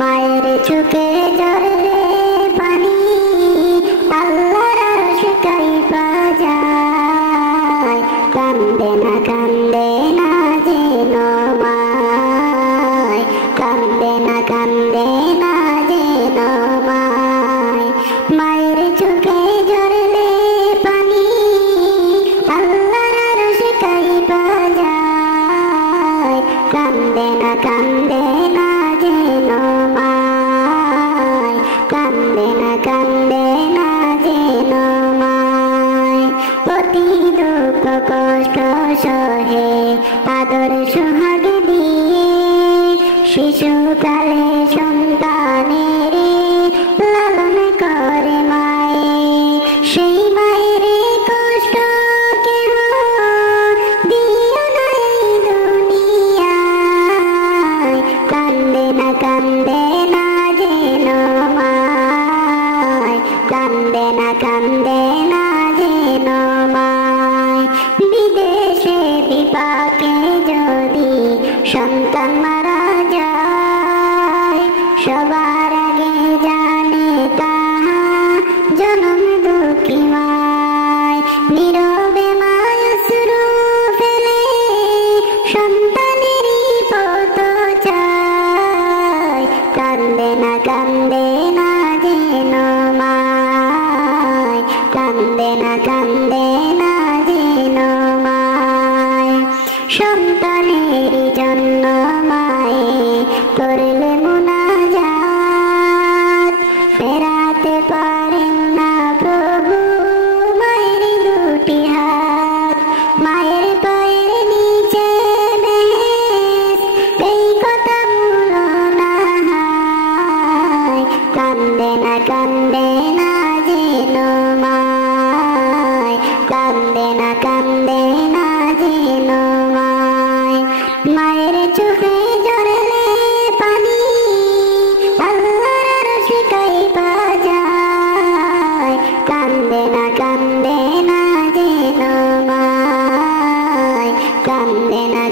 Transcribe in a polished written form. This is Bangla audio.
মায়ের চোখে ঝরলে পানি আল্লাহর আরশে কাইপা যায়। কান্দে না যেন মায়, কান্দে না যেন মায়। মায়ের চোখে ঝরলে পানি আল্লাহর আরশে কাইপা যায়। কান্দে না যেন মায়, কান্দে না যেন মায়। অতি দুঃখ কষ্ট সহে আদর সোহাগ দিয়ে শিশুকালে সন্তানের লালন করে মায়ে। সেই মায়ের কষ্ট কেহ দিও না এই দুনিয়ায়। কান্দে না যেন মায়, কান্দে না যেন মায়। বিদেশে বিপাকে যদি সন্তান মারা যায়, সবার আগে জানে তাহা জনম দুঃখী মায়। নীরবে মায় অশ্রু ফেলে সন্তানেরই পথ চায়। কান্দে না যেন মায়, কান্দে না যেন মায়। সন্তানের জন্য মায়ে করলে মুনাজাত, ফেরাতে পারেন না প্রভু মায়ের দুটি হাত। মায়ের পায়ের নিচে বেহেশত, এই কথা ভুলো না হায়। কান্দে না যেন মায়, কান্দে না যেন মায়। মায়ের চোখে ঝরলে পানি আল্লাহর আরশে কাইপা যায়। কান্দে না যেন মায়, কান্দে না